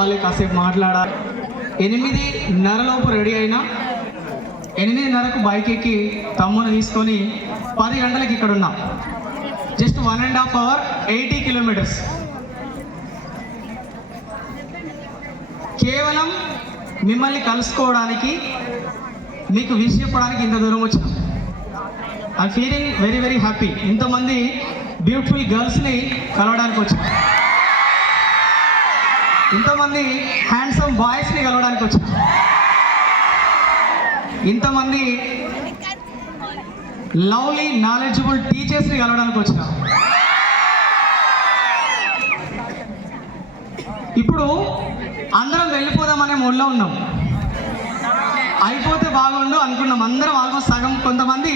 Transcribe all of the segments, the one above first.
రావాలి, కాసేపు మాట్లాడాలి. 8:30 రెడీ అయినా 8:30కు బైక్ ఎక్కి తమ్ముని తీసుకొని 10 గంటలకి ఇక్కడ ఉన్నాం. Just 1.5 hour 80 kilometres. కేవలం మిమ్మల్ని కలుసుకోవడానికి, మీకు విష్ చెప్పడానికి ఇంత దూరం వచ్చాం. I feeling very very happy. ఇంతమంది బ్యూటిఫుల్ గర్ల్స్ని కలవడానికి వచ్చాం, ఇంతమంది హ్యాండ్సమ్ బాయ్స్ని కలవడానికి వచ్చాం, ఇంతమంది లవ్లీ నాలెడ్జబుల్ టీచర్స్ని కలవడానికి వచ్చాం. ఇప్పుడు అందరం వెళ్ళిపోదామనే మూడ్లో ఉన్నాం. అయిపోతే బాగుండు అనుకున్నాం అందరం. ఆల్మోస్ట్ సగం, కొంతమంది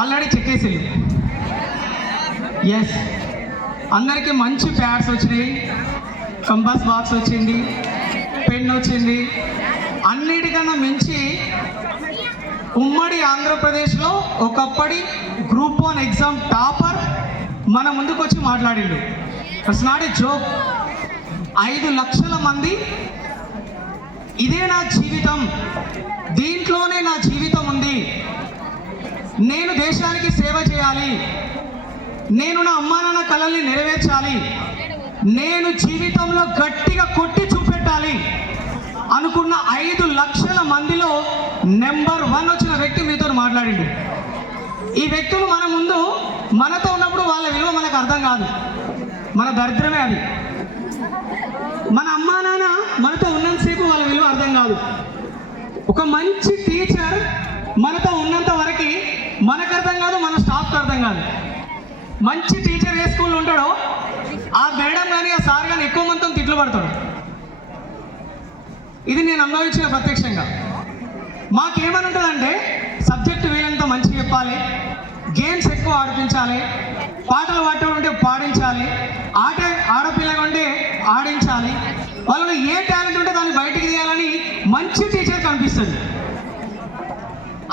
ఆల్రెడీ చెక్కేసింది. ఎస్, అందరికీ మంచి ప్యాడ్స్ వచ్చినాయి, కంపాస్ బాక్స్ వచ్చింది, పెన్ వచ్చింది. అన్నిటికన్నా మించి ఉమ్మడి ఆంధ్రప్రదేశ్లో ఒకప్పటి గ్రూప్ 1 ఎగ్జామ్ టాపర్ మన ముందుకు వచ్చి మాట్లాడిండు. It's not a joke. 5 లక్షల మంది ఇదే నా జీవితం, దీంట్లోనే నా జీవితం ఉంది, నేను దేశానికి సేవ చేయాలి, నేను నా అమ్మా నాన్న కలల్ని నెరవేర్చాలి, నేను జీవితంలో గట్టిగా కొట్టి చూపెట్టాలి అనుకున్న 5 లక్షల మందిలో నెంబర్ 1 వచ్చిన వ్యక్తి మీతో మాట్లాడిండు. ఈ వ్యక్తులు మన ముందు మనతో ఉన్నప్పుడు వాళ్ళ విలువ మనకు అర్థం కాదు, మన దరిద్రమే అది. మన అమ్మా నాన్న మనతో ఉన్నంతసేపు వాళ్ళ విలువ అర్థం కాదు. ఒక మంచి టీచర్ మనతో ఉన్నంత వరకు మనకు అర్థం కాదు, మన స్టాఫ్కి అర్థం కాదు. మంచి టీచర్ ఏ స్కూల్లో ఉంటాడో ఆ మేడం కానీ ఆ సార్ కానీ ఎక్కువ మందితో తిట్లు పడతాడు. ఇది నేను అనుభవించిన ప్రత్యక్షంగా. మాకేమని ఉంటుందంటే సబ్జెక్ట్ వీళ్ళంతా మంచిగా చెప్పాలి, గేమ్స్ ఎక్కువ ఆడిపించాలి, పాటలు పాడటం ఉంటే పాడించాలి, ఆడపిల్లగా ఉంటే ఆడించాలి, వాళ్ళలో ఏ టాలెంట్ ఉంటే దాన్ని బయటికి తీయాలని మంచి టీచర్ కనిపిస్తుంది.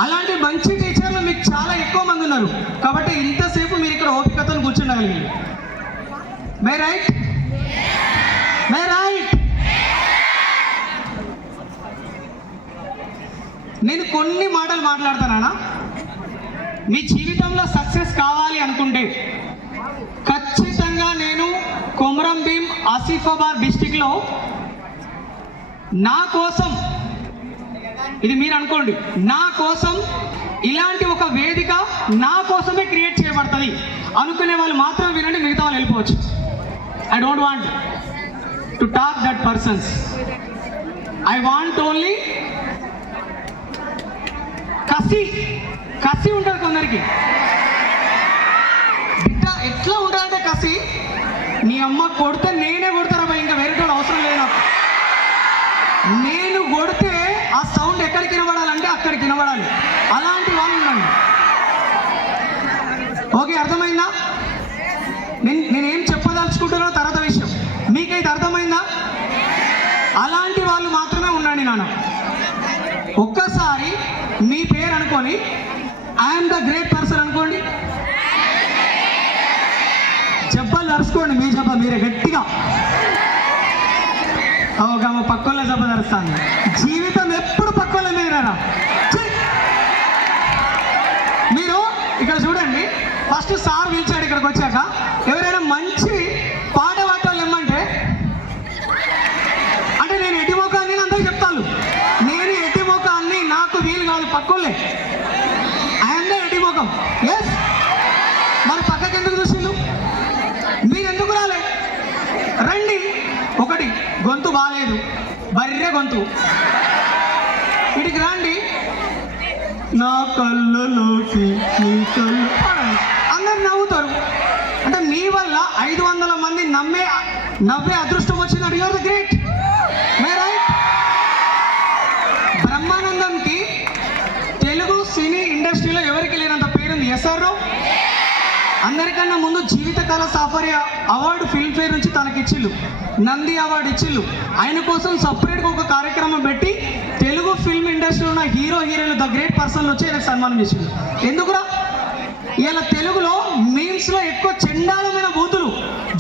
అలాంటి మంచి టీచర్లు మీకు చాలా ఎక్కువ మంది ఉన్నారు కాబట్టి ఇంతసేపు మీరు ఇక్కడ ఓపికతో కూర్చుండగలిగారు. మే రైట్? మే రైట్? నేను కొన్ని మాటలు మాట్లాడతానా. మీ జీవితంలో సక్సెస్ కావాలి అనుకుంటే ఖచ్చితంగా నేను కొమరం భీం ఆసిఫాబాద్ డిస్టిక్లో నా కోసం, ఇది మీరు అనుకోండి, నా కోసం ఇలాంటి ఒక వేదిక నా కోసమే క్రియేట్ చేయబడుతుంది అనుకునే వాళ్ళు మాత్రం వినండి, మిగతా వాళ్ళు వెళ్ళిపోవచ్చు. I don't want to talk that persons. I want only కసి ఉంటుంది కొందరికి. బిడ్డ ఎట్లా ఉండాలంటే కసి, నీ అమ్మ కొడితే నేనే కొడతారా, ఇంకా వేరే అవసరం లేదు నాకు. నేను కొడితే ఆ సౌండ్ ఎక్కడికి వినబడాలంటే అక్కడికి వినబడాలి. అలాంటి వాళ్ళు ఉండండి. ఓకే, అర్థమైందా? నేనేం చెప్పదలుచుకుంటున్నానో తర్వాత విషయం. మీకైతే అర్థమైందా? అలాంటి వాళ్ళు మాత్రమే ఉండండి నాన్న. ఒక్కసారి మీ పేరు అనుకొని ఐఎమ్ ద గ్రేట్ పర్సన్ అనుకోండి. జబ్బలు నడుచుకోండి, మీ జబ్బ మీరే గట్టిగా. ఒక పక్కల జబ్బ నడుస్తాను. జీవితం ఎప్పుడు పక్కల మీరారా. మీరు ఇక్కడ చూడండి, ఫస్ట్ సార్ పిలిచాడు ఇక్కడికి వచ్చాక. ఎవరైనా మంచి పాట పాటలు ఇమ్మంటే అంటే నేను ఎట్టి మోకాన్ని నేను అందరూ చెప్తాను. నేను ఎట్టి మోకాన్ని, నాకు వీలు కాదు, పక్కలే ఆయనే ఎట్టి మోకం. ఎస్, మరి పక్కకి ఎందుకు చూసిండు? మీరు ఎందుకు రాలే? రండి. ఒకటి, గొంతు బాగాలేదు, బర్రె గొంతు, ఇటుకి రండి. నా కళ్ళలోకి నీ కళ్ళు, అందరు నవ్వుతారు. అంటే మీ వల్ల 500 మంది నవ్వే అదృష్టం వచ్చింది. You are the great. మే రైట్? బ్రహ్మానందంకి తెలుగు సినీ ఇండస్ట్రీలో ఎవరికి లేనంత పేరుంది. Yes or no? అందరికన్నా ముందు జీవితకాల సాఫల్య అవార్డు ఫిల్మ్ఫేర్ నుంచి తనకిచ్చిళ్ళు, నంది అవార్డు ఇచ్చిళ్ళు. ఆయన కోసం సపరేట్గా ఒక కార్యక్రమం పెట్టి తెలుగు ఫిల్మ్ ఇండస్ట్రీలో ఉన్న హీరో హీరోయిన్లు ద గ్రేట్ పర్సన్లు వచ్చి ఆయనకు సన్మానం చేసిండు. ఎందుకురా? ఇలా తెలుగులో మీమ్స్లో ఎక్కువ చండాలమైన బూతులు,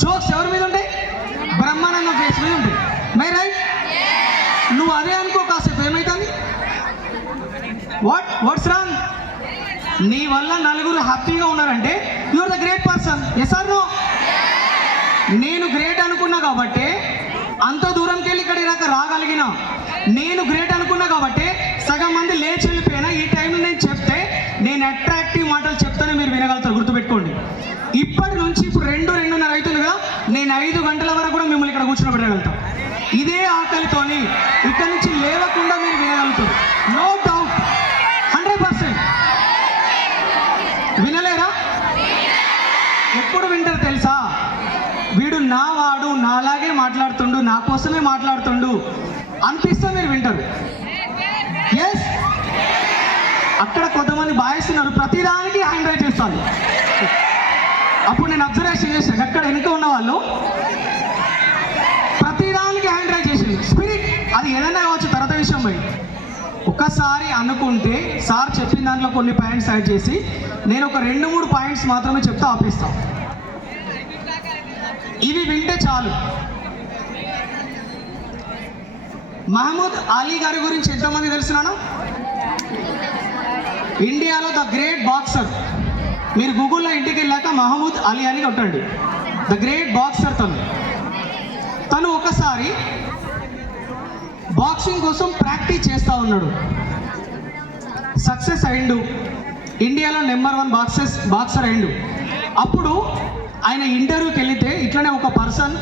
జోక్స్ ఎవరి మీద ఉంటాయి? బ్రహ్మానందం ఫేస్ మీద ఉంటాయి. My right? అదే అనుకో కాసేపు ఏమైతుంది, వాట్స్ రాంగ్? నీ వల్ల నలుగురు హ్యాపీగా ఉన్నారంటే you are the great person. Yes or no? నేను గ్రేట్ అనుకున్నా కాబట్టి అంత దూరంకి వెళ్ళి ఇక్కడ దాకా రాగలిగిన, నేను గ్రేట్ అనుకున్నా కాబట్టి సగం మంది లేచి వెళ్ళిపోయినా ఈ టైంలో నేను చెప్తే నేను అట్రాక్టివ్ మాటలు చెప్తానే మీరు వినగలుగుతారు. గుర్తుపెట్టుకోండి, ఇప్పటి నుంచి ఇప్పుడు 2-2:30 అవుతుందిగా, నేను 5 గంటల వరకు కూడా మిమ్మల్ని ఇక్కడ కూర్చోబెట్టగలుగుతాను. ఇదే ఆకలితోని ఇక్కడ నుంచి లేవకుండా మీరు వినగలుగుతారు. No doubt, 100%. వినలేరా? ఎప్పుడు వింటారు తెలుసా? వీడు నా వాడు, నాలాగే మాట్లాడుతుండు, నా కోసమే మాట్లాడుతుండు అనిపిస్తే మీరు వింటారు. ఎస్, అక్కడ కొంతమంది బాయిస్తున్నారు, ప్రతిదానికి హ్యాండ్ రైట్ చేస్తాను. అప్పుడు నేను అబ్జర్వేషన్ చేశాను, అక్కడ వెనుక ఉన్న వాళ్ళు ప్రతిదానికి హ్యాండ్ రైట్ చేసింది. స్పిరిట్ అది ఏదైనా కావచ్చు, తర్వాత విషయం పోయి ఒక్కసారి అనుకుంటే సార్ చెప్పిన దాంట్లో కొన్ని పాయింట్స్ యాడ్ చేసి నేను ఒక 2-3 పాయింట్స్ మాత్రమే చెప్తా ఆపేస్తాం. ఇవి వింటే చాలు. మహమ్మద్ అలీ గారి గురించి ఎంతమంది తెలుసునా? ఇండియాలో ద గ్రేట్ బాక్సర్. మీరు గూగుల్లో ఇంటికి వెళ్ళాక మహమ్మద్ అలీ అని కొట్టండి, ద గ్రేట్ బాక్సర్. తను ఒకసారి బాక్సింగ్ కోసం ప్రాక్టీస్ చేస్తూ ఉన్నాడు, సక్సెస్ అయిండు, ఇండియాలో నెంబర్ 1 బాక్సర్ అయిండు. అప్పుడు ఆయన ఇంటర్వ్యూకి వెళితే ఇట్లనే ఒక పర్సన్,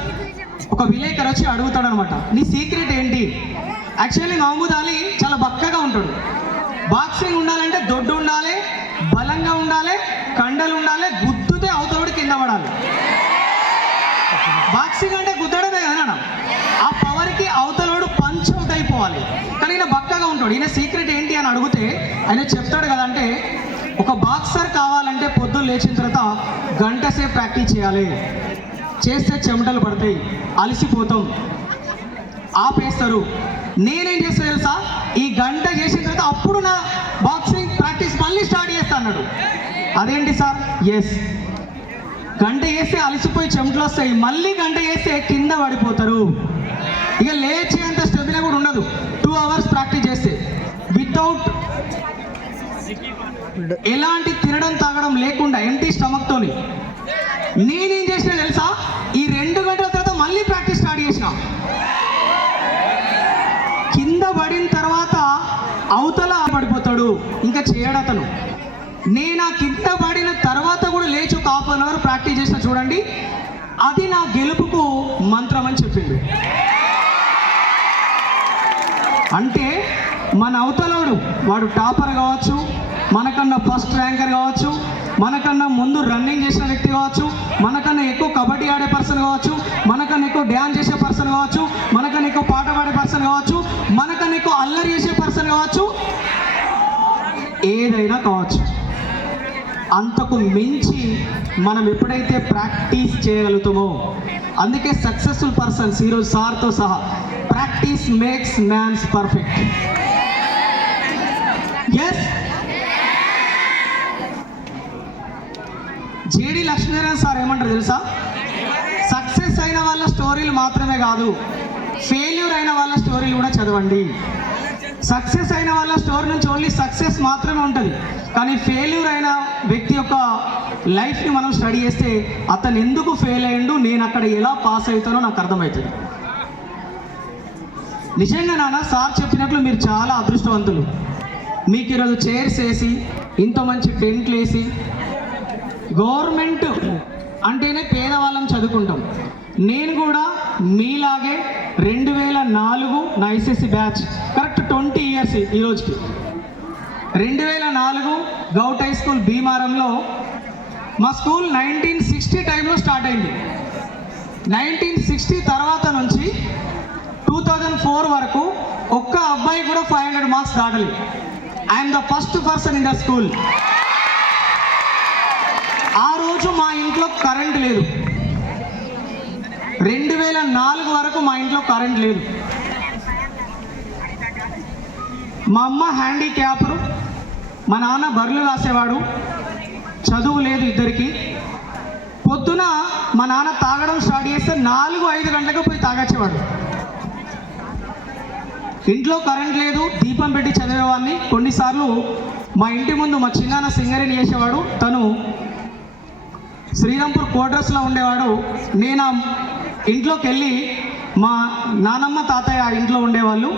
ఒక విలేకరు వచ్చి అడుగుతాడు అనమాట, నీ సీక్రెట్ ఏంటి? యాక్చువల్లీ మహమ్మద్ అలీ చాలా బక్కగా ఉంటాడు. బాక్సింగ్ ఉండాలంటే దొడ్డు ఉండాలి, బలంగా ఉండాలి, కండలు ఉండాలి, గుద్దుతే అవతలవాడు కింద పడాలి. బాక్సింగ్ అంటే గుద్దడమే కదా, ఆ పవర్కి అవతలవాడు పంచ్ అవుట్ అయిపోవాలి. కానీ ఈయన బక్కగా ఉంటాడు. ఈయన సీక్రెట్ ఏంటి అని అడిగితే ఆయన చెప్తాడు కదా, అంటే ఒక బాక్సర్ కావాలంటే పొద్దున్న లేచిన తర్వాత 1 గంట సేపు ప్రాక్టీస్ చేయాలి. చేస్తే చెమటలు పడతాయి, అలసిపోతాం, ఆపేస్తారు. నేనేం చేస్తా తెలుసా, ఈ 1 గంట చేసిన తర్వాత అప్పుడు నా బాక్సింగ్ ప్రాక్టీస్ మళ్ళీ స్టార్ట్ చేస్తా అన్నాడు. అదేంటి సార్? ఎస్, 1 గంట చేస్తే అలసిపోయి చెమటలు వస్తాయి, మళ్ళీ 1 గంట చేస్తే కింద పడిపోతారు. ఇక లేచేంత స్టెమినా కూడా ఉండదు. 2 అవర్స్ ప్రాక్టీస్ చేస్తే వితౌట్ ఎలాంటి తినడం తాగడం లేకుండా ఎంటీ స్టమక్తోని. నేనేం చేసినా తెలుసా, ఈ 2 గంటల తర్వాత మళ్ళీ ప్రాక్టీస్ స్టార్ట్ చేసిన. కింద పడిన తర్వాత అవతల పడిపోతాడు, ఇంకా చేయడు అతను. నేను ఆ కింద పడిన తర్వాత కూడా లేచి ఒక 1/2 అవర్ ప్రాక్టీస్ చేసిన చూడండి, అది నా గెలుపుకు మంత్రం అని చెప్పింది. అంటే మన అవతలోడు, వాడు టాపర్ కావచ్చు, మనకన్నా ఫస్ట్ ర్యాంకర్ కావచ్చు, మనకన్నా ముందు రన్నింగ్ చేసిన వ్యక్తి కావచ్చు, మనకన్నా ఎక్కువ కబడ్డీ ఆడే పర్సన్ కావచ్చు, మనకన్నా ఎక్కువ డ్యాన్స్ చేసే పర్సన్ కావచ్చు, మనకన్నా ఎక్కువ పాట పాడే పర్సన్ కావచ్చు, మనకన్నా ఎక్కువ అల్లరి చేసే పర్సన్ కావచ్చు, ఏదైనా కావచ్చు. అంతకు మించి మనం ఎప్పుడైతే ప్రాక్టీస్ చేయగలుగుతామో, అందుకే సక్సెస్ఫుల్ పర్సన్స్ ఈరోజు సార్తో సహా practice makes mans perfect. Yes, JD Lakshminarayana sir ఏమంటారు తెలుసా, సక్సెస్ అయిన వాళ్ళ స్టోరీలు మాత్రమే కాదు, ఫెయిల్యూర్ అయిన వాళ్ళ స్టోరీలు కూడా చదవండి. సక్సెస్ అయిన వాళ్ళ స్టోరీ నుంచి ఓన్లీ సక్సెస్ మాత్రమే ఉంటుంది, కానీ ఫెయిల్యూర్ అయిన వ్యక్తి యొక్క లైఫ్ని మనం స్టడీ చేస్తే అతను ఎందుకు ఫెయిల్ అయ్యిండు, నేను అక్కడ ఎలా పాస్ అవుతానో నాకు అర్థమవుతుంది. నిజంగా నాన్న సార్ చెప్పినట్లు మీరు చాలా అదృష్టవంతులు. మీకు ఈరోజు చైర్స్ వేసి, ఇంత మంచి టెంట్లు వేసి, గవర్నమెంట్ అంటేనే పేదవాళ్ళం చదువుకుంటాం. నేను కూడా మీలాగే 2004 నా ఎస్ఎస్సి బ్యాచ్, కరెక్ట్ 20 ఇయర్స్ ఈ రోజుకి. 2004 గౌట్ హై స్కూల్ భీమారంలో. మా స్కూల్ 1960 టైంలో స్టార్ట్ అయింది. 1960 తర్వాత నుంచి 2004 వరకు ఒక్క అబ్బాయి కూడా 500 మార్క్స్ దాటలేదు. I'm the first person in the school. ఆ రోజు మా ఇంట్లో కరెంట్ లేదు. 2004 వరకు మా ఇంట్లో కరెంట్ లేదు. మా అమ్మ హ్యాండిక్యాప్డ్, మా నాన్న బర్రెలు కాసేవాడు, చదువు లేదు ఇద్దరికి. పొద్దున మా నాన్న తాగడం స్టార్ట్ చేస్తే 4-5 గంటలకు పోయి తాగచ్చేవాడు. ఇంట్లో కరెంట్ లేదు, దీపం పెట్టి చదివేవాడిని. కొన్నిసార్లు మా ఇంటి ముందు మా చిన్నాన్న సింగరేణి చేసేవాడు, తను శ్రీరాంపూర్ క్వార్టర్స్లో ఉండేవాడు. నేను ఇంట్లోకి వెళ్ళి మా నానమ్మ తాతయ్య ఇంట్లో ఉండేవాళ్ళు,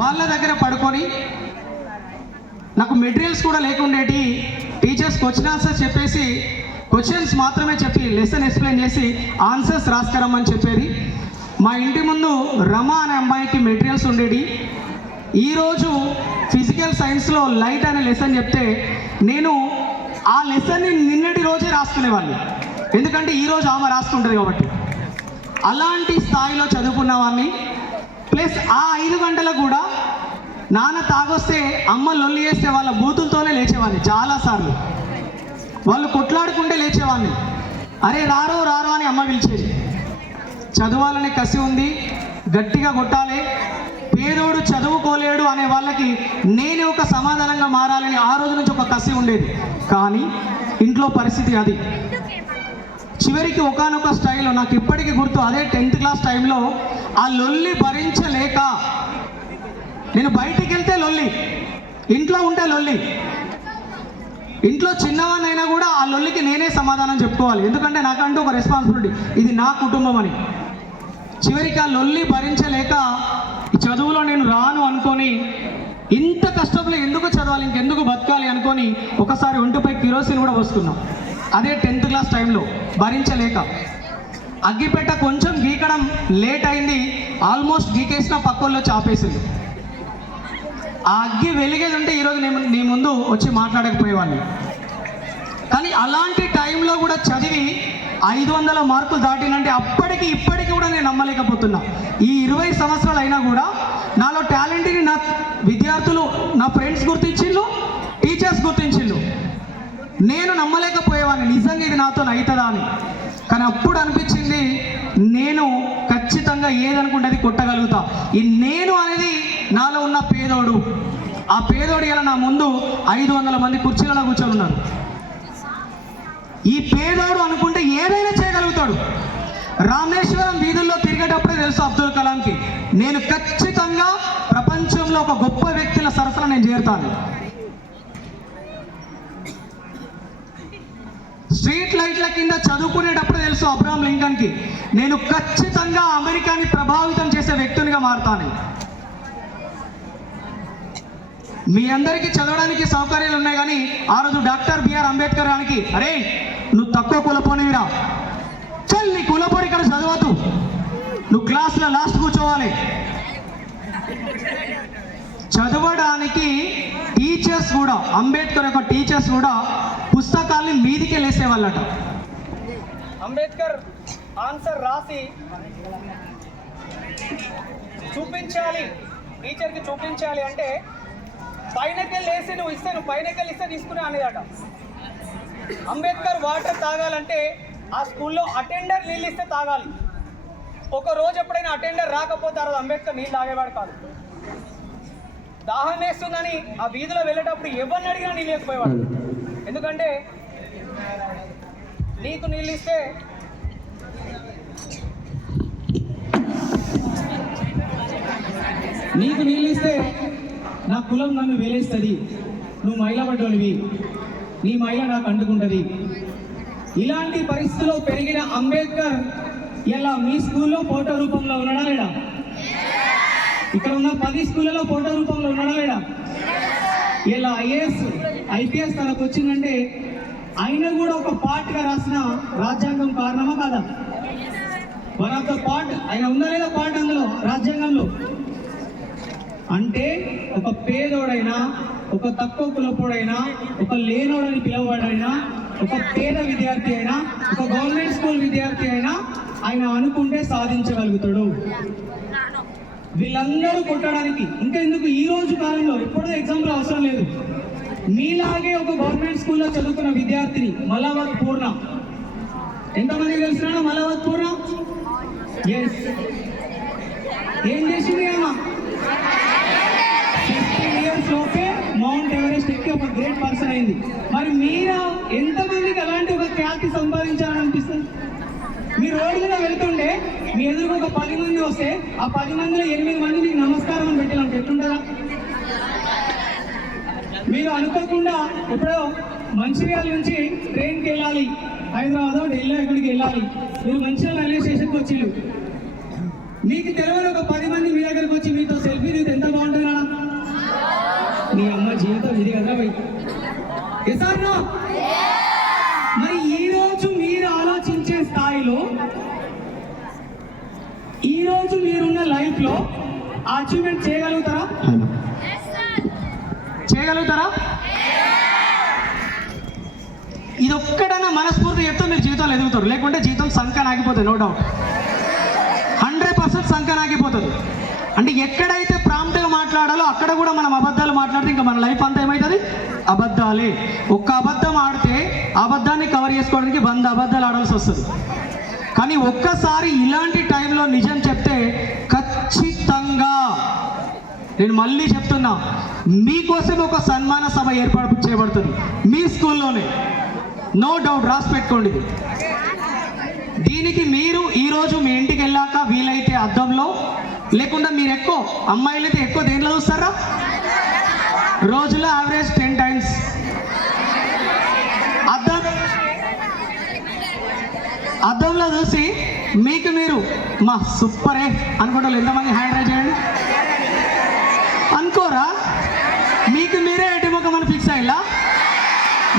వాళ్ళ దగ్గర పడుకొని నాకు మెటీరియల్స్ కూడా లేకుండేటి, టీచర్స్ క్వశ్చన్ ఆన్సర్స్ చెప్పేసి క్వశ్చన్స్ మాత్రమే చెప్పి లెసన్ ఎక్స్ప్లెయిన్ చేసి ఆన్సర్స్ రాసుకురమ్మని చెప్పేది. మా ఇంటి ముందు రమ అనే అమ్మాయికి మెటీరియల్స్ ఉండేవి. ఈరోజు ఫిజికల్ సైన్స్లో లైట్ అనే లెసన్ చెప్తే నేను ఆ లెసన్ని నిన్నటి రోజే రాసుకునేవాడిని, ఎందుకంటే ఈరోజు ఆమె రాసుకుంటుంది కాబట్టి. అలాంటి స్థాయిలో చదువుకున్నవాడిని. ప్లస్ ఆ 5 గంటలకు కూడా నాన్న తాగొస్తే అమ్మ లొల్లి చేస్తే వాళ్ళ బూతులతోనే లేచేవాడిని. చాలాసార్లు వాళ్ళు కొట్లాడుకుంటే లేచేవాడిని. అరే రారో రారో అని అమ్మ పిలిచేది. చదవాలనే కసి ఉంది, గట్టిగా కొట్టాలి, పేదోడు చదువుకోలేడు అనే వాళ్ళకి నేనే ఒక సమాధానంగా మారాలని ఆ రోజు నుంచి ఒక కసి ఉండేది. కానీ ఇంట్లో పరిస్థితి అది. చివరికి ఒకానొక స్టైల్లో నాకు ఇప్పటికీ గుర్తు, అదే 10th క్లాస్ టైంలో ఆ లొల్లి భరించలేక నేను బయటికి వెళ్తే లొల్లి, ఇంట్లో ఉంటే లొల్లి. ఇంట్లో చిన్నవాడినైనా కూడా ఆ లొల్లికి నేనే సమాధానం చెప్పుకోవాలి, ఎందుకంటే నాకంటూ ఒక రెస్పాన్సిబిలిటీ, ఇది నా కుటుంబం అని. చివరికి ఆ లొల్లి భరించలేక ఈ చదువులో నేను రాను అనుకొని, ఇంత కష్టంలో ఎందుకు చదవాలి, ఇంకెందుకు బతకాలి అనుకొని ఒకసారి ఒంటిపై కిరోసిన్ కూడా వస్తున్నాం. అదే 10th క్లాస్ టైంలో భరించలేక అగ్గిపెట్ట కొంచెం గీకడం లేట్ అయింది, ఆల్మోస్ట్ గీకేసిన పక్కల్లో చాపేసింది. ఆ అగ్గి వెలిగేది ఉంటే ఈరోజు నేను నీ ముందు వచ్చి మాట్లాడకపోయేవాడిని. కానీ అలాంటి టైంలో కూడా చదివి 500 మార్కులు దాటినంటే అప్పటికి ఇప్పటికి కూడా నేను నమ్మలేకపోతున్నా. ఈ 20 సంవత్సరాలు అయినా కూడా నాలో టాలెంట్ని నా విద్యార్థులు, నా ఫ్రెండ్స్ గుర్తించిళ్ళు, టీచర్స్ గుర్తించిళ్ళు. నేను నమ్మలేకపోయేవాడిని నిజంగా ఇది నాతో అవుతుందా అని. కానీ అప్పుడు అనిపించింది, నేను ఖచ్చితంగా ఏదనుకుంటే అది కొట్టగలుగుతా. ఈ నేను అనేది నాలో ఉన్న పేదోడు, ఆ పేదోడు ఇలా నా ముందు 500 మంది కుర్చీలలో కూర్చొని ఉన్నారు. ఈ పేదోడు అనుకుంటే ఏదైనా చేయగలుగుతాడు. రామేశ్వరం వీధుల్లో తిరిగేటప్పుడే తెలుసు అబ్దుల్ కలాంకి, నేను ఖచ్చితంగా ప్రపంచంలో ఒక గొప్ప వ్యక్తుల సరసన నేను చేరుతాను. స్ట్రీట్ లైట్ల కింద చదువుకునేటప్పుడు తెలుసు అబ్రహాం లింకన్కి, నేను ఖచ్చితంగా అమెరికాని ప్రభావితం చేసే వ్యక్తునిగా మారుతాను. మీ అందరికీ చదవడానికి సౌకర్యాలు ఉన్నాయి, కానీ ఆ రోజు డాక్టర్ బిఆర్ అంబేద్కర్ గారికి, అరే నువ్వు తక్కువ కులపోనివిరా, చల్ నీ కులపోని ఇక్కడ చదవద్దు, నువ్వు క్లాస్లో లాస్ట్ కూర్చోవాలి. చదవడానికి టీచర్స్ కూడా, అంబేద్కర్ యొక్క టీచర్స్ కూడా పుస్తకాల్ని మీదికే లేసేవాళ్ళట. అంబేద్కర్ ఆన్సర్ రాసి చూపించాలి, టీచర్కి చూపించాలి అంటే పైనకెళ్ళి వేసి నువ్వు ఇస్తే, నువ్వు పైనకెళ్ళి ఇస్తే తీసుకునే అనేదట. అంబేద్కర్ వాటర్ తాగాలంటే ఆ స్కూల్లో అటెండర్ నీళ్ళు ఇస్తే తాగాలి. ఒక రోజు ఎప్పుడైనా అటెండర్ రాకపోతే ఆ రోజు అంబేద్కర్ నీళ్ళు తాగేవాడు కాదు. దాహం వేస్తుందని ఆ వీధిలో వెళ్ళేటప్పుడు ఎవరిని అడిగినా నీళ్ళు లేకపోయేవాడు. ఎందుకంటే నీకు నీళ్ళు ఇస్తే నా కులం నన్ను వేలేస్తుంది, నువ్వు మైల పడ్డోనివి, నీ మైల నాకు అంటుకుంటుంది. ఇలాంటి పరిస్థితుల్లో పెరిగిన అంబేద్కర్ ఇలా మీ స్కూల్లో ఫోటో రూపంలో ఉన్నాడా లేడా? ఇక్కడ ఉన్న 10 స్కూళ్ళలో ఫోటో రూపంలో ఉన్నాడా లేడా? ఇలా ఐపీఎస్ తనకు వచ్చిందంటే ఆయన కూడా ఒక పార్ట్గా రాసిన రాజ్యాంగం కారణమా కాదా? వన్ ఆఫ్ ద పార్ట్ ఆయన ఉందా లేదా పార్ట్ అందులో రాజ్యాంగంలో? అంటే ఒక పేదోడైనా, ఒక తక్కువ కులపోడైనా, ఒక లేనోడని పిలవడైనా, ఒక పేద విద్యార్థి అయినా, ఒక గవర్నమెంట్ స్కూల్ విద్యార్థి అయినా ఆయన అనుకుంటే సాధించగలుగుతాడు. వీళ్ళందరూ కొట్టడానికి ఇంకా ఎందుకు ఈ రోజు కాలంలో ఎప్పుడూ ఎగ్జాంపుల్ అవసరం లేదు. మీలాగే ఒక గవర్నమెంట్ స్కూల్లో చదువుకున్న విద్యార్థిని మలావత్ పూర్ణ, ఎంతమంది తెలిసినా మలావత్ పూర్ణ? ఎస్. ఏం చేసింది అమ్మా? 15 years లోపే మౌంట్ ఎవరెస్ట్ ఎక్కి ఒక గ్రేట్ పర్సన్ అయింది. మరి మీరు ఎంతమందికి అలాంటి ఒక ఖ్యాతి సంపాదించాలని అనిపిస్తుంది? మీ రోడ్డు మీద వెళ్తుండే మీ ఎదురుగా ఒక 10 మంది వస్తే ఆ 10 మందిలో 8 మంది మీకు నమస్కారం అని పెట్టాలంటే ఎట్లుంటుందా? మీరు అనుకోకుండా ఎప్పుడో మంచిర్యాల నుంచి ట్రైన్కి వెళ్ళాలి, హైదరాబాద్ ఢిల్లీ ఎక్కడికి వెళ్ళాలి, మీరు మంచిర్యాల రైల్వే స్టేషన్కి వచ్చిళ్ళు. మీకు తెలియని ఒక 10 మంది మీ దగ్గరకు వచ్చి మీతో సెల్ఫీ దిగితే ఎంత బాగుంటుంది కదా? మీ అమ్మ జీవితం ఇది కదా పోయి. ఎసార్నా? మరి ఈరోజు మీరు ఆలోచించే స్థాయిలో, ఈరోజు మీరున్న లైఫ్లో అచీవ్మెంట్ చేయగలుగుతారా? చేయగలుగుతారా? ఇది ఒక్కడన్నా మనస్ఫూర్తి చెప్తే మీరు జీవితంలో ఎదుగుతారు, లేకుంటే జీవితం సంకన ఆగిపోతుంది. నో డౌట్ 100% సంకన ఆగిపోతుంది. అంటే ఎక్కడైతే ప్రాంప్ట్గా మాట్లాడాలో అక్కడ కూడా మనం అబద్ధాలు మాట్లాడితే ఇంకా మన లైఫ్ అంతా ఏమవుతుంది? అబద్ధాలే. ఒక్క అబద్ధం ఆడితే అబద్ధాన్ని కవర్ చేసుకోవడానికి 100 అబద్ధాలు ఆడాల్సి వస్తుంది. కానీ ఒక్కసారి ఇలాంటి టైంలో నిజం చెప్తే ఖచ్చితంగా, నేను మళ్ళీ చెప్తున్నా, మీకోసం ఒక సన్మాన సభ ఏర్పాటు చేయబడుతుంది మీ స్కూల్లోనే. నో డౌట్, రాసి పెట్టుకోండి. దీనికి మీరు ఈరోజు మీ ఇంటికి వెళ్ళాక వీలైతే అద్దంలో, లేకుండా మీరు ఎక్కువ అమ్మాయిలు అయితే ఎక్కువ దేంట్లో చూస్తారా? రోజులో యావరేజ్ 10 times అద్దంలో చూసి మీకు మీరు మా సూపరే అనుకుంటారు. ఎంతమంది హ్యాండ్ రైజ్ చేయండి. అనుకోరా? మీకు మీరే ఎటు ముఖం అని ఫిక్స్ అయ్యా?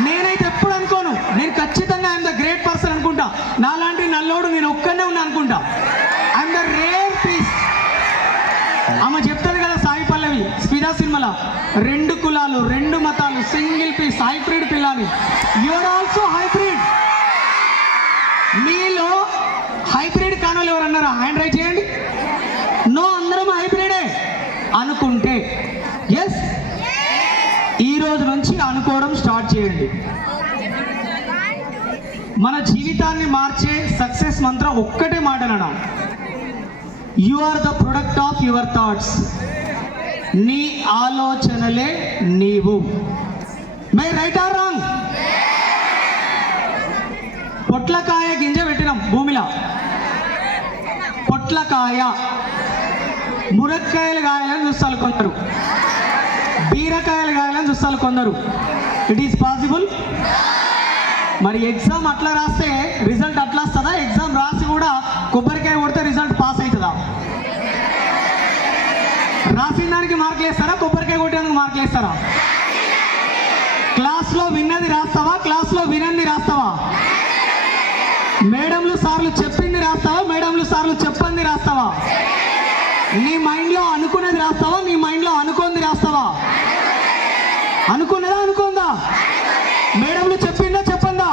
నేనైతే ఎప్పుడు అనుకోను. నేను ఖచ్చితంగా ఐఎమ్ ద గ్రేట్ పర్సన్ అనుకుంటా. నాలాంటి నల్లోడు నేను ఒక్కనే ఉన్నా అనుకుంటా. I'm the rare piece. ఆమె చెప్తాను కదా సాయి పల్లవి స్పిదా సినిమాలో, 2 కులాలు 2 మతాలు సింగిల్ పీస్ హైబ్రిడ్ పిల్లని. You are also hybrid. మీలో హైబ్రిడ్ కానోళ్ళు ఎవరన్నారా? హ్యాండ్ రైజ్ చేయండి. నో, అందరం హైబ్రిడే అనుకుంటే ఎస్, ఈ రోజు నుంచి అనుకోవడం స్టార్ట్ చేయండి. మన జీవితాన్ని మార్చే సక్సెస్ మంత్రం ఒక్కటే మాట అన్నాను, you are the product of your thoughts. నీ ఆలోచనలే నీవు. May right or wrong? పొట్లకాయ గింజ పెట్టినాం భూమిలో, పొట్లకాయ. మునక్కాయలు కాయాలని చూస్తారు కొందరు, బీరకాయలు కాయాలని చూస్తారు కొందరు. It is possible. మరి ఎగ్జామ్ అట్లా రాస్తే రిజల్ట్ అట్లా వస్తుందా? ఎగ్జామ్ రాసి కూడా కొబ్బరికాయ కొడితే రిజల్ట్ పాస్ అవుతుందా? రాసిన దానికి మార్కులు వేస్తారా? కొబ్బరికాయ కొట్టేందుకు మార్కులు వేస్తారా? క్లాస్లో విన్నది రాస్తావా? క్లాస్లో వినంది రాస్తావా? మేడంలు సార్లు చెప్పింది రాస్తావా? మేడంలు సార్లు చెప్పంది రాస్తావా? నీ మైండ్లో అనుకున్నది రాస్తావా? నీ మైండ్లో అనుకుంది రాస్తావా? అనుకున్నదా అనుకుందా? మేడంలు చెప్పిందా చెప్పందా?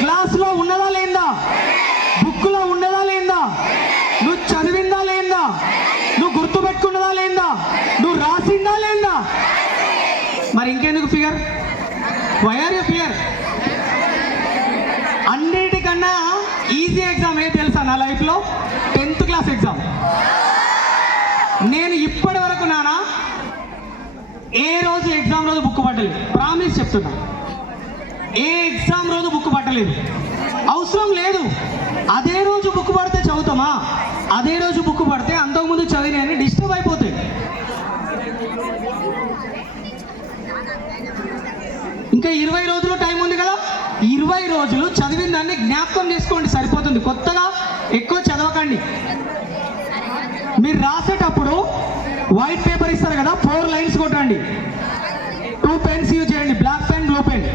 క్లాస్లో ఉన్నదా లేదా? బుక్లో ఉన్నదా లేదా? నువ్వు చదివిందా లేదా? నువ్వు గుర్తుపెట్టుకున్నదా లేదా? నువ్వు రాసిందా లేదా? మరి ఇంకెందుకు fear? Why are you fear? అన్నిటికన్నా ఈజీ ఎగ్జామ్ ఏ తెలుసా నా లైఫ్లో? 10th class exam. నేను ఇప్పటి వరకు నానా ఏ రోజు ఎగ్జామ్ రోజు బుక్ పట్టలేదు. ప్రామిస్ చెప్తున్నా, ఏ ఎగ్జామ్ రోజు బుక్ పట్టలేదు. అవసరం లేదు. అదే రోజు బుక్ పడితే చదువుతామా? అదే రోజు బుక్ పడితే అంతకుముందు చదివినని డిస్టర్బ్ అయిపోతాయి. ఇంకా 20 రోజులు టైం ఉంది కదా, 20 రోజులు చదివిన దాన్ని జ్ఞాపకం చేసుకోండి, సరిపోతుంది. కొత్తగా ఎక్కువ చదవకండి. మీరు రాసేటప్పుడు వైట్ పేపర్ ఇస్తారు కదా, 4 lines కొట్టండి. 2 pens యూజ్ చేయండి, black pen, blue pen.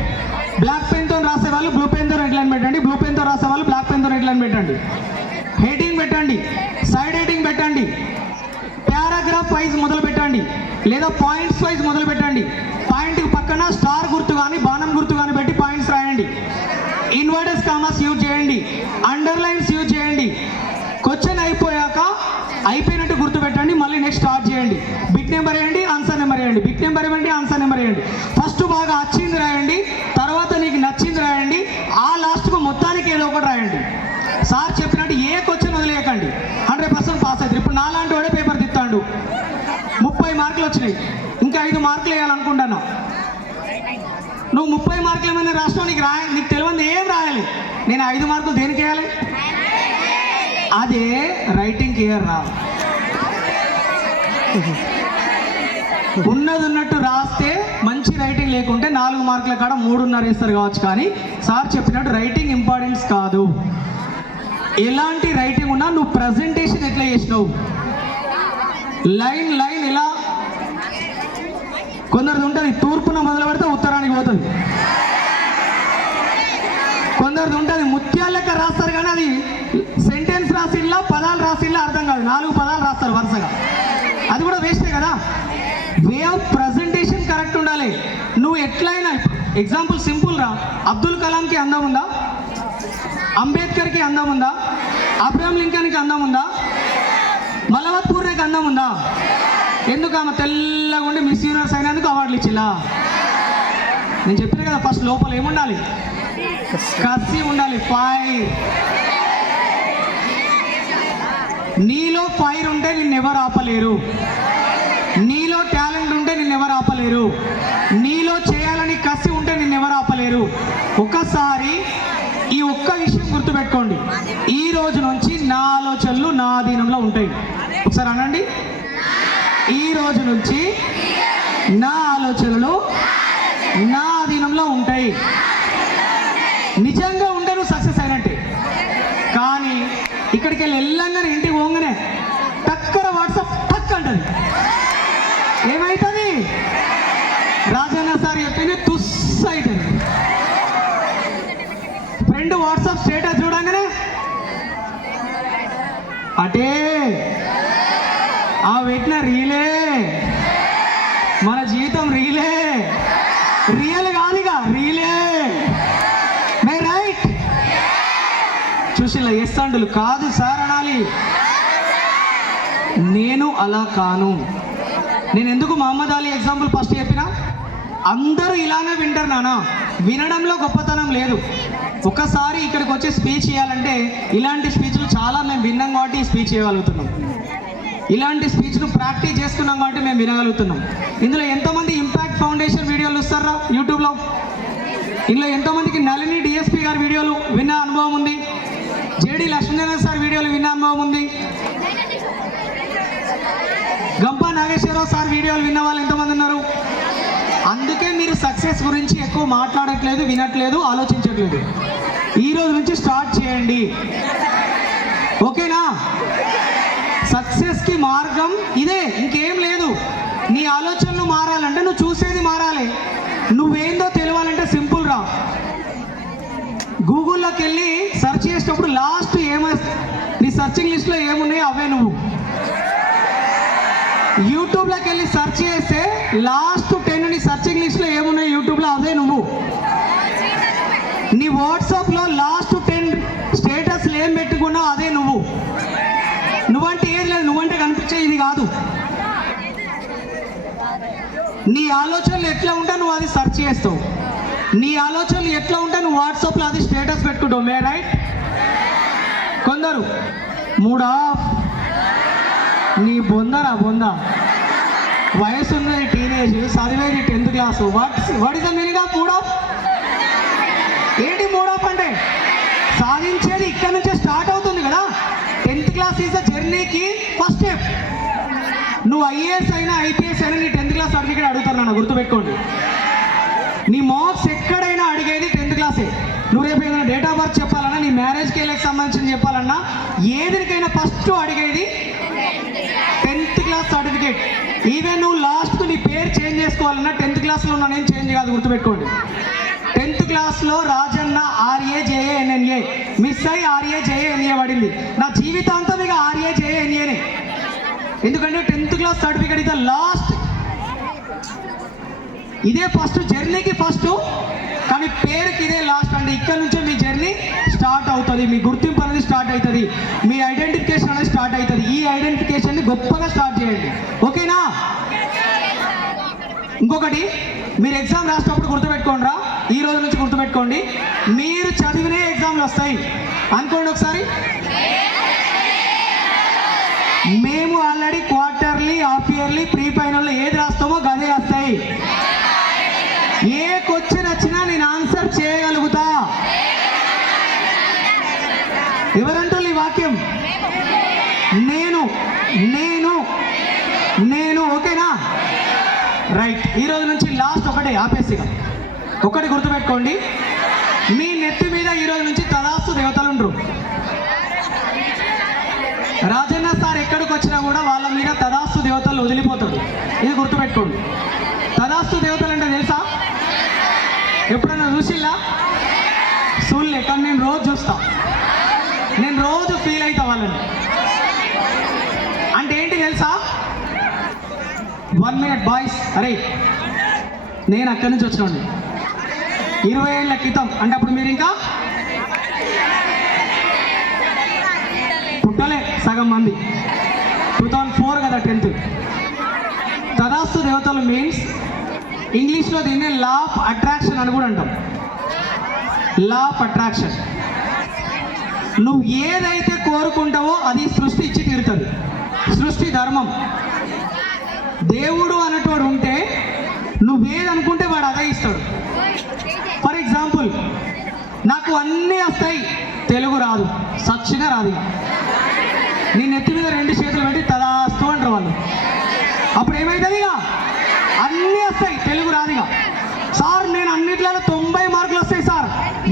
Black పెన్తో రాసే వాళ్ళు బ్లూ పెన్తో రెడ్ లైన్ పెట్టండి, బ్లూ పెన్తో రాసే వాళ్ళు బ్లాక్ పెన్తో రెడ్ లైన్ పెట్టండి. హెడ్డింగ్ పెట్టండి, సైడ్ హెడ్డింగ్ పెట్టండి, పారాగ్రాఫ్ వైజ్ మొదలు పెట్టండి, లేదా పాయింట్స్ వైజ్ మొదలు పెట్టండి. పాయింట్కి పక్కన స్టార్ గుర్తు కానీ బాణం గుర్తు కానీ పెట్టి పాయింట్స్ రాయండి. ఇన్వర్టెడ్ కామాస్ యూజ్ చేయండి, అండర్లైన్స్ యూజ్ చేయండి. క్వశ్చన్ అయిపోయాక అయిపోయినట్టు గుర్తు పెట్టండి, మళ్ళీ నెక్స్ట్ స్టార్ట్ చేయండి. బిట్ నెంబర్ వేయండి, ఆన్సర్ నెంబర్ వేయండి, బిట్ నెంబర్ ఇవ్వండి, ఆన్సర్ నెంబర్ వేయండి. ఫస్ట్ బాగా వచ్చింది రాయండి, తర్వాత నీకు నచ్చింది రాయండి, ఆ లాస్ట్కు మొత్తానికి ఏదో ఒకటి రాయండి. సార్ చెప్పినట్టు ఏ క్వశ్చన్ వదిలేయకండి, 100% పాస్ అవుతుంది. ఇప్పుడు నాలాంటి వాడే పేపర్ తిత్తాడు, 30 మార్కులు వచ్చినాయి, ఇంకా 5 మార్కులు వేయాలనుకుంటున్నావు. నువ్వు 30 మార్కులు ఏమైనా రాష్ట్రం నీకు తెలియదు ఏం రాయాలి. నేను 5 మార్కులు దేనికి వేయాలి? అదే రైటింగ్ క్లియర్ రా. ఉన్నది ఉన్నట్టు రాస్తే మంచి రైటింగ్ లేకుంటే 4 మార్కుల కాడ 3.5 వేస్తారు కావచ్చు, కానీ సార్ చెప్పినట్టు రైటింగ్ ఇంపార్టెన్స్ కాదు. ఎలాంటి రైటింగ్ ఉన్నా నువ్వు ప్రజెంటేషన్ ఎట్లా చేసినావు, లైన్ లైన్ ఇలా, కొందరిది ఉంటుంది తూర్పున మొదలు పెడితే ఉత్తరానికి పోతుంది, కొందరిది ఉంటుంది ముత్యాల లెక్క రాస్తారు కానీ అది సెంటెన్స్ రాసిల్లా పదాలు రాసిల్లా అర్థం కాదు, 4 పదాలు రాస్తారు వరుసగా, అది కూడా వేస్టే కదా. వే ఆఫ్ ప్రజెంటేషన్ కరెక్ట్ ఉండాలి. నువ్వు ఎట్లయినా, ఎగ్జాంపుల్ సింపుల్ రా, అబ్దుల్ కలాంకి అందం ఉందా, అంబేద్కర్కి అందం ఉందా, అబ్రహం లింకన్కి అందం ఉందా, మలవత్ పూర్ణకి అందం ఉందా? ఎందుకు? ఆమె తెల్లగా ఉండి మిస్ యూనివర్స్ అయినందుకు అవార్డులు ఇచ్చిలా. నేను చెప్పిన కదా ఫస్ట్ లోపల ఏముండాలి, కసి ఉండాలి, ఫైర్. నీలో ఫైర్ ఉంటే నిన్నెవరు ఆపలేరు, నీలో టాలెంట్ ఉంటే నిన్నెవరు ఆపలేరు, నీలో చేయాలని కసి ఉంటే నిన్నెవరు ఆపలేరు. ఒకసారి ఈ ఒక్క విషయం గుర్తుపెట్టుకోండి, ఈ రోజు నుంచి నా ఆలోచనలు నా అధీనంలో ఉంటాయి. ఒకసారి అనండి, ఈ రోజు నుంచి నా ఆలోచనలు నా అధీనంలో ఉంటాయి. నిజంగా ఉంటే నువ్వు సక్సెస్ అయినట్టే. కానీ ఇక్కడికి వెళ్ళంగానే ఇంటికి పోగానే టక్కర వాట్సాప్ టక్ అంటది, ఏమవుతుంది? రాజన్న సార్ చెప్పింది తుస్ అవుతుంది. ఫ్రెండ్ వాట్సాప్ స్టేటస్ చూడంగానే అటే ఆ పెట్టిన రీలే, మన జీవితం రీలే, రియల్ కాదుగా రీలే. మే రైట్ చూసిలా ఎస్ అంటులు కాదు సార్ అనాలి. నేను అలా కాను. నేను ఎందుకు మహమ్మద్ అలీ ఎగ్జాంపుల్ ఫస్ట్ చెప్పినా, అందరూ ఇలానే వింటారు నాన్న, వినడంలో గొప్పతనం లేదు. ఒకసారి ఇక్కడికి వచ్చి స్పీచ్ చేయాలంటే ఇలాంటి స్పీచ్లు చాలా మేము విన్నాం కాబట్టి స్పీచ్ చేయగలుగుతున్నాం, ఇలాంటి స్పీచ్ను ప్రాక్టీస్ చేసుకున్నాం కాబట్టి మేము వినగలుగుతున్నాం. ఇందులో ఎంతమంది ఇంపాక్ట్ ఫౌండేషన్ వీడియోలు ఇస్తారా యూట్యూబ్లో? ఇందులో ఎంతమందికి నళిని డిఎస్పీ గారి వీడియోలు విన్న అనుభవం ఉంది, జేడి లక్ష్మీనారాయణ సార్ వీడియోలు విన్న అనుభవం ఉంది, గంపా నాగేశ్వరరావు సార్ వీడియోలు విన్న వాళ్ళు ఎంతమంది ఉన్నారు? అందుకే మీరు సక్సెస్ గురించి ఎక్కువ మాట్లాడట్లేదు, వినట్లేదు, ఆలోచించట్లేదు. ఈ రోజు నుంచి స్టార్ట్ చేయండి, ఓకేనా? సక్సెస్కి మార్గం ఇదే, ఇంకేం లేదు. నీ ఆలోచనలు మారాలంటే నువ్వు చూసేది మారాలి. నువ్వేందో తెలియాలంటే సింపుల్ రా, గూగుల్లోకి వెళ్ళి సెర్చ్ చేసేటప్పుడు లాస్ట్ నీ సర్చింగ్ లిస్ట్లో ఏమున్నాయో అవే నువ్వు. యూట్యూబ్లోకి వెళ్ళి సెర్చ్ చేస్తే లాస్ట్ 10 నీ సర్చింగ్ లిస్ట్లో ఏమున్నాయి యూట్యూబ్లో అవే నువ్వు. నీ వాట్సాప్లో లాస్ట్ 10 స్టేటస్లు ఏం పెట్టుకున్నావు అదే నువ్వు. నువ్వంటే ఏది లేదు, నువ్వంటే కనిపించే ఇది కాదు. నీ ఆలోచనలు ఎట్లా ఉంటా నువ్వు అది సెర్చ్ చేస్తావు, నీ ఆలోచనలు ఎట్లా ఉంటా నువ్వు వాట్సాప్లో అది స్టేటస్ పెట్టుకుంటావు. మే రైట్? కొందరు మూడా నీ బొందరా బొంద, వయసు ఉన్నది టీనేజ్, చదివేది 10th class. What is the meaning of mood off? ఏంటి మూడ్ ఆఫ్ అంటే? సాధించేది ఇక్కడ నుంచే స్టార్ట్ అవుతుంది కదా. 10th క్లాస్ ఈజ్ ద జర్నీకి ఫస్ట్ స్టెప్. నువ్వు ఐఏఎస్ అయినా ఐపీఎస్ అయినా నీ 10th క్లాస్ సర్టిఫికేట్ అడుగుతారు నాన్న, గుర్తుపెట్టుకోండి. నీ మార్క్స్ ఎక్కడైనా అడిగేది 10th క్లాసే. నువ్వు రేపు ఏదైనా డేట్ ఆఫ్ బర్త్ చెప్పాలన్నా, నీ మ్యారేజ్ కేళ్ళకి సంబంధించి చెప్పాలన్నా, ఏదికైనా ఫస్ట్ అడిగేది 10th క్లాస్ సర్టిఫికేట్. ఈవెన్ నువ్వు లాస్ట్ నీ పేరు చేంజ్ చేసుకోవాలన్నా 10th క్లాస్లో ఉన్న నేను చేంజ్ కాదు, గుర్తుపెట్టుకోండి. 10th క్లాస్లో రాజన్న RAJANNA మిస్ అయ్యి RAJANA పడింది. నా జీవితాంతం ఇక RAJANAనే, ఎందుకంటే 10th క్లాస్ సర్టిఫికేట్ ఇది లాస్ట్. ఇదే ఫస్ట్, జర్నీకి ఫస్ట్, కానీ పేరుకి ఇదే లాస్ట్. అంటే ఇక్కడ నుంచే మీ జర్నీ స్టార్ట్ అవుతుంది, మీ గుర్తింపు అనేది స్టార్ట్ అవుతుంది, మీ ఐడెంటిఫికేషన్ అనేది స్టార్ట్ అవుతుంది. ఈ ఐడెంటిఫికేషన్ని గొప్పగా స్టార్ట్ చేయండి, ఓకేనా? ఇంకొకటి, మీరు ఎగ్జామ్ రాసేటప్పుడు గుర్తుపెట్టుకోండి రా, ఈ రోజు నుంచి గుర్తుపెట్టుకోండి, మీరు చదివినే ఎగ్జామ్లు వస్తాయి అనుకోండి ఒకసారి. మేము already quarterly, half yearly, pre ఫైనల్లో ఏది రాస్తామో గదే వస్తాయి. ఏ క్వశ్చన్ వచ్చినా నేను ఆన్సర్ చేయగలుగుతా. ఎవరంటూ ఈ వాక్యం? నేను నేను ఓకేనా? రైట్. ఈరోజు నుంచి లాస్ట్ ఒకటే ఆపేసిగా ఒకటి గుర్తుపెట్టుకోండి, మీ నెత్తి మీద ఈరోజు నుంచి తదాస్తు దేవతలు ఉండరు. రాజన్న సార్ ఎక్కడికి వచ్చినా కూడా వాళ్ళ మీద తదాస్తు దేవతలు వదిలిపోతాడు. ఇది గుర్తుపెట్టుకోండి. తదాస్తు దేవతలు అంటే తెలుసా? ఎప్పుడన్నా చూసిల్లా? చూడలే, కానీ నేను రోజు చూస్తా, నేను రోజు ఫీల్ అవుతా వాళ్ళని. అంటే ఏంటి తెలుసా? 1 minute బాయ్స్. అరే నేను అక్కడి నుంచి వచ్చినండి 20 ఏళ్ళ క్రితం. అంటే అప్పుడు మీరు ఇంకా పుట్టలే సగం మంది. 2004 కదా 10th. తదాస్తు దేవతలు మీన్స్ ఇంగ్లీష్లో దీన్ని లా ఆఫ్ అట్రాక్షన్ అని కూడా అంటాం. Law of attraction. నువ్వు ఏదైతే కోరుకుంటావో అది సృష్టి ఇచ్చి తీరుతుంది. సృష్టి ధర్మం. దేవుడు అనేటోడు ఉంటే నువ్వేదనుకుంటే వాడు అదే ఇస్తాడు. ఫర్ ఎగ్జాంపుల్, నాకు అన్నీ వస్తాయి, తెలుగు రాదు, సచ్చిగా రాదు. నేను నెత్తి మీద 2 చేతులు పెట్టి తదాస్తు అంటారు వాళ్ళు. అప్పుడు ఏమవుతుంది? ఇక అన్నీ వస్తాయి, తెలుగు రాదు. ఇక సార్ నేను అన్నిట్లలో 90 మార్కులు వస్తాయి సార్,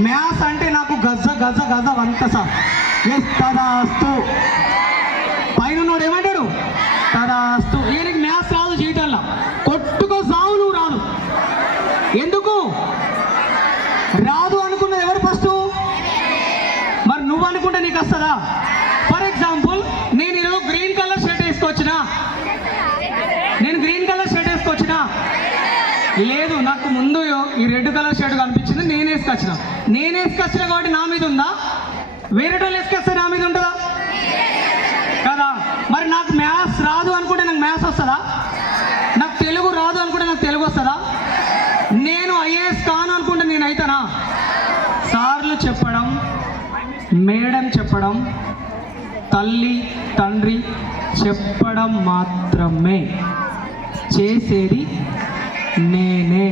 మ్యాథ్స్ అంటే నాకు గజ గజ గజ వంట సార్. ఎస్ తదాస్తు. పైన ఉన్నోడు ఏమంటాడు? తదాస్తు. ఈయనకి మ్యాథ్స్ రాదు, జీవితంలో కొట్టుకో సావు, నువ్వు రాదు. ఎందుకు రాదు అనుకున్నది ఎవరు ఫస్ట్? మరి నువ్వు అనుకుంటే నీకు వస్తుందా? ఫర్ ఎగ్జాంపుల్, నేను ఈరోజు గ్రీన్ కలర్ షర్ట్ వేసుకొచ్చినా, నేను గ్రీన్ కలర్ షర్ట్ వేసుకొచ్చినా, లేదు నాకు ముందు ఈ రెడ్ కలర్ షర్ట్ కనిపించింది, నేను వేసుకొచ్చిన కాబట్టి నా మీద ఉందా? వేరే వాళ్ళు వేసుకొస్తే నా మీద ఉంటుందా? కదా. మరి నాకు మ్యాథ్స్ రాదు అనుకుంటే నాకు మ్యాథ్స్ వస్తుందా? నాకు తెలుగు రాదు అనుకుంటే నాకు తెలుగు వస్తుందా? నేను ఐఏఎస్ కాను అనుకుంటే నేను అవుతానా? సార్లు చెప్పడం, మేడం చెప్పడం, తల్లి తండ్రి చెప్పడం మాత్రమే, చేసేది నేనే.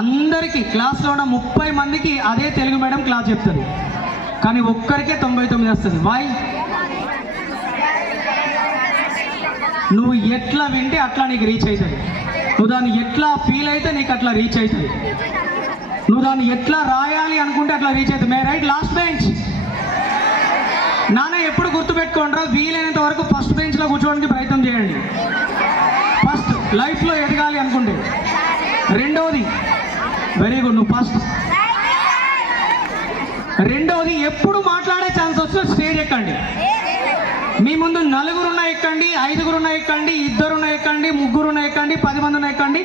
అందరికీ క్లాస్లో ఉన్న 30 మందికి అదే తెలుగు మేడం క్లాస్ చెప్తుంది, కానీ ఒక్కరికే 99 వస్తుంది. వాయ్? నువ్వు ఎట్లా వింటే అట్లా నీకు రీచ్ అవుతుంది. నువ్వు దాన్ని ఎట్లా ఫీల్ అయితే నీకు అట్లా రీచ్ అవుతుంది. నువ్వు దాన్ని ఎట్లా రాయాలి అనుకుంటే అట్లా రీచ్ అవుతుంది. మే రైట్ లాస్ట్ బెంచ్. నాన్న ఎప్పుడు గుర్తుపెట్టుకోండిరా, వీలైనంత వరకు ఫస్ట్ బెంచ్లో కూర్చోడానికి ప్రయత్నం చేయండి. ఫస్ట్ లైఫ్లో ఎదగాలి అనుకుంటే. రెండవది, వెరీ గుడ్, నువ్వు ఫస్ట్. రెండవది, ఎప్పుడు మాట్లాడే ఛాన్స్ వస్తే స్టేజ్ ఎక్కండి. మీ ముందు 4 ఉన్న ఎక్కండి, 5 ఉన్న ఎక్కండి, 2 ఉన్న ఎక్కండి, 3 ఉన్న ఎక్కండి, 10 మంది ఉన్న ఎక్కండి,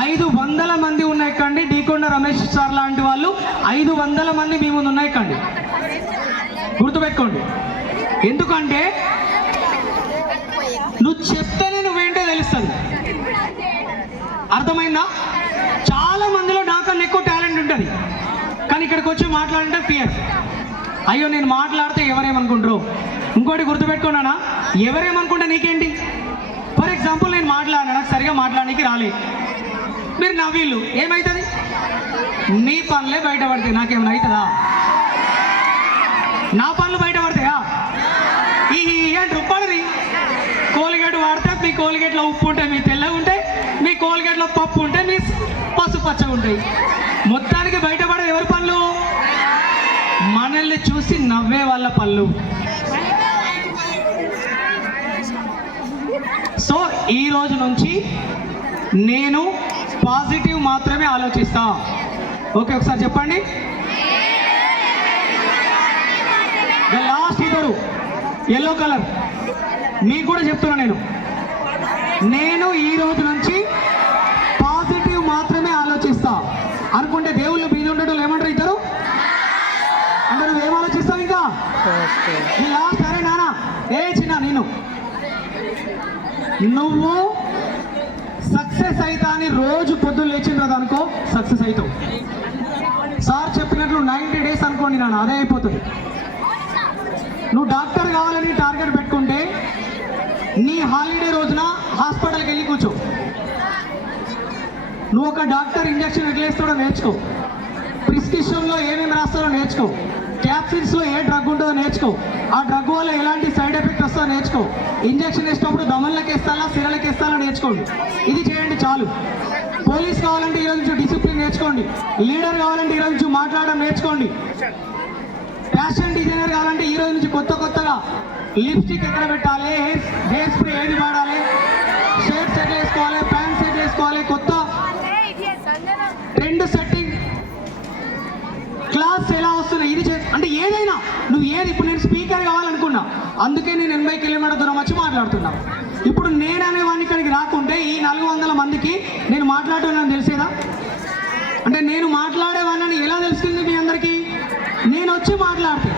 500 మంది ఉన్న ఎక్కండి. డీకొండ రమేష్ సార్ లాంటి వాళ్ళు 500 మంది మీ ముందు ఉన్న ఎక్కండి. గుర్తుపెట్టుకోండి. ఎందుకంటే నువ్వు చెప్తేనే నువ్వేంటో తెలుస్తుంది. అర్థమైందా? చాలా మందిలో నాకన్నా ఎక్కువ టాలెంట్ ఉంటుంది, కానీ ఇక్కడికి వచ్చి మాట్లాడంటే ఫియర్. అయ్యో నేను మాట్లాడితే ఎవరేమనుకుంటారు. ఇంకోటి గుర్తుపెట్టుకున్నానా, ఎవరేమనుకుంటే నీకేంటి? ఫర్ ఎగ్జాంపుల్, నేను మాట్లాడినా, నాకు సరిగా మాట్లాడడానికి రాలేదు, మీరు నవ్విళ్ళు, ఏమవుతుంది? నీ పనులే బయటపడతాయి, నాకేమైనా అవుతుందా? నా పనులు బయటపడతాయా? ఈ అంటారు పడది. కోల్గేట్ వాడితే మీ కోల్గేట్లో ఉప్పు ఉంటాయి, మీ తెల్లగా ఉంటాయి, మీ కోల్గేట్లో పప్పు ఉంటాయి, మీ పసుపు పచ్చగా ఉంటాయి. మొత్తానికి బయటపడేది ఎవరి పనులు? మనల్ని చూసి నవ్వే వాళ్ళ పనులు. సో ఈ రోజు నుంచి నేను పాజిటివ్ మాత్రమే ఆలోచిస్తా. ఓకే, ఒకసారి చెప్పండి. లాస్ట్ ఇద్దరు ఎల్లో కలర్ మీకు కూడా చెప్తున్నా, నేను ఈ రోజు నుంచి పాజిటివ్ మాత్రమే ఆలోచిస్తా అనుకుంటే దేవుళ్ళు మీద ఉండటం ఏమంటారు ఇద్దరు అంటే నువ్వేం ఆలోచిస్తావు ఇంకా లాస్ట్? అరే నానా, ఏ చిన్న, నువ్వు సక్సెస్ అవుతా అని రోజు పొద్దున్న లేచిన తర్వాత అనుకో, సక్సెస్ అవుతావు. సార్ చెప్పినట్లు 90 days అనుకోండి నాన్న, అదే అయిపోతుంది. నువ్వు డాక్టర్ కావాలని టార్గెట్ పెట్టుకుంటే నీ హాలిడే రోజున హాస్పిటల్కి వెళ్ళి కూర్చో. నువ్వు ఒక డాక్టర్ ఇంజక్షన్ ఎట్లా వేస్తాడో నేర్చుకో, ప్రిస్క్రిప్షన్లో ఏమేమి రాస్తాడో నేర్చుకో. క్యాప్సిన్స్లో ఏ డ్రగ్ ఉంటుందో నేర్చుకో. ఆ డ్రగ్ వల్ల ఎలాంటి సైడ్ ఎఫెక్ట్ వస్తుందో నేర్చుకో. ఇంజక్షన్ వేసినప్పుడు దమన్లకు వేస్తాలా సిరలకు వేస్తాలా నేర్చుకోండి. ఇది చేయండి చాలు. పోలీస్ కావాలంటే ఈరోజు నుంచి డిసిప్లిన్ నేర్చుకోండి. లీడర్ కావాలంటే ఈరోజు నుంచి మాట్లాడడం నేర్చుకోండి. ఫ్యాషన్ డిజైనర్ కావాలంటే ఈరోజు నుంచి కొత్తగా లిప్స్టిక్ ఎక్కడ పెట్టాలి, హెయిర్ స్ప్రే ఏది వాడాలి, షర్ట్ సెట్ వేసుకోవాలి, ప్యాంట్ సెట్ వేసుకోవాలి, కొత్త ట్రెండ్ సెట్టింగ్ క్లాస్ ఎలా వస్తున్నాయి ఇది అంటే ఏదైనా నువ్వు ఏది. ఇప్పుడు నేను స్పీకర్ కావాలనుకున్నా, అందుకే నేను 80 కిలోమీటర్ దూరం వచ్చి మాట్లాడుతున్నా. ఇప్పుడు నేను అనేవాడిని ఇక్కడికి రాకుంటే ఈ 400 మందికి నేను మాట్లాడుతున్నాను తెలిసేదా? అంటే నేను మాట్లాడేవాడిని ఎలా తెలుస్తుంది మీ అందరికీ? నేను వచ్చి మాట్లాడితే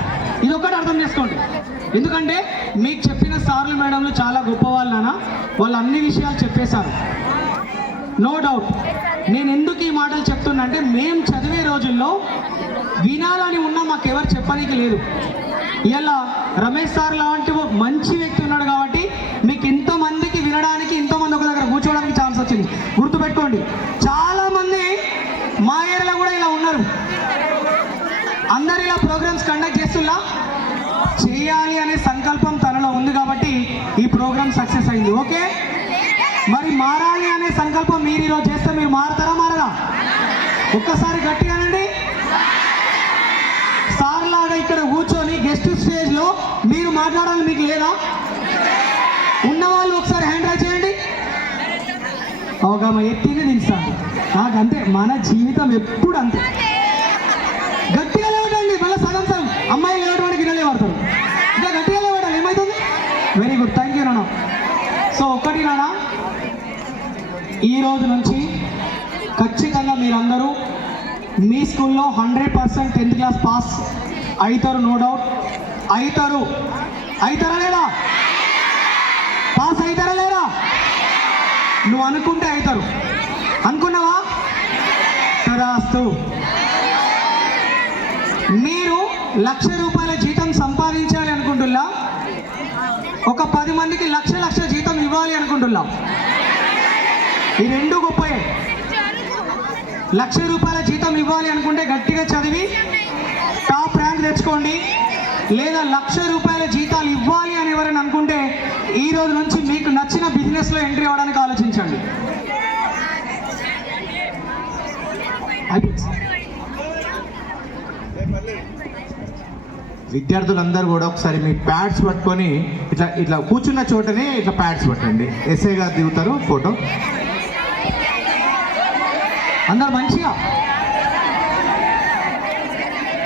ఇది ఒకటి అర్థం చేసుకోండి. ఎందుకంటే మీకు చెప్పిన సార్లు మేడంలు చాలా గొప్ప వాళ్ళు నాన్న, వాళ్ళు అన్ని విషయాలు చెప్పేశారు. No doubt. నేను ఎందుకు ఈ మాటలు చెప్తున్నా అంటే మేము చదివే రోజుల్లో వినాలని ఉన్నా మాకెవరు చెప్పడానికి లేదు. ఇలా రమేష్ సార్ లాంటి మంచి వ్యక్తి ఉన్నాడు కాబట్టి మీకు ఇంతమందికి వినడానికి, ఇంతమంది ఒక దగ్గర కూర్చోవడానికి ఛాన్స్ వచ్చింది. గుర్తుపెట్టుకోండి, చాలామంది మా ఏరియాలో కూడా ఇలా ఉన్నారు. అందరు ఇలా ప్రోగ్రామ్స్ కండక్ట్ చేస్తున్నా చేయాలి అనే సంకల్పం తనలో ఉంది కాబట్టి ఈ ప్రోగ్రామ్ సక్సెస్ అయింది. ఓకే, మరి మారాలి అనే సంకల్పం మీరు ఈరోజు చేస్తే మీరు మారతారా మారరా? ఒక్కసారి గట్టిగానండి. సార్ లాగా ఇక్కడ కూర్చొని గెస్ట్ స్టేజ్లో మీరు మాట్లాడాలని మీకు లేదా? ఉన్నవాళ్ళు ఒకసారి హ్యాండ్ రైజ్ చేయండి. ఒక ఎత్తిని దించాలి. నాకంతే, మన జీవితం ఎప్పుడు అంతే. గట్టిగా లేవడండి, మళ్ళీ సగం అమ్మాయిలు లేవడానికి గిన్నెలే పడతారు. ఇంకా గట్టిగా లేవడాలి, ఏమవుతుంది? వెరీ గుడ్, థ్యాంక్ యూ నాన్న. సో ఒకటి నాన్న, ఈ రోజు నుంచి ఖచ్చితంగా మీరందరూ మీ స్కూల్లో 100% 10th క్లాస్ పాస్ అవుతారు. నో డౌట్ అవుతారు. అవుతారా లేదా? పాస్ అవుతారా లేదా? నువ్వు అనుకుంటే అవుతారు. అనుకున్నావా? తదాస్తు. మీరు 1,00,000 రూపాయల జీతం సంపాదించాలి అనుకుంటున్నా, ఒక 10 మందికి లక్ష జీతం ఇవ్వాలి అనుకుంటున్నా. ఈ రెండు గొప్పయే. 1,00,000 రూపాయల జీతం ఇవ్వాలి అనుకుంటే గట్టిగా చదివి టాప్ ర్యాంక్ తెచ్చుకోండి. లేదా 1,00,000 రూపాయల జీతాలు ఇవ్వాలి అని ఎవరైనా అనుకుంటే ఈ రోజు నుంచి మీకు నచ్చిన బిజినెస్లో ఎంట్రీ అవ్వడానికి ఆలోచించండి. విద్యార్థులందరూ కూడా ఒకసారి మీ ప్యాడ్స్ పట్టుకొని ఇట్లా కూర్చున్న చోటనే ఇట్లా ప్యాడ్స్ పట్టండి. ఎస్ఐ గారు దిగుతారు ఫోటో. అందరు మంచిగా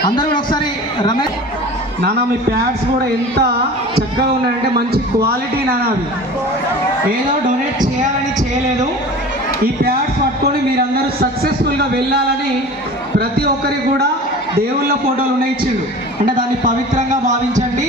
అందరూ కూడా ఒకసారి రమేష్ నాన్న మీ ప్యాడ్స్ కూడా ఎంత చక్కగా ఉన్నాయంటే మంచి క్వాలిటీ నాన్న. అవి ఏదో డొనేట్ చేయాలని చేయలేదు. ఈ ప్యాడ్స్ పట్టుకొని మీరందరూ సక్సెస్ఫుల్గా వెళ్ళాలని ప్రతి ఒక్కరికి కూడా దేవుళ్ళ ఫోటోలు ఉన్నాయి ఇచ్చిండు. అంటే దాన్ని పవిత్రంగా భావించండి.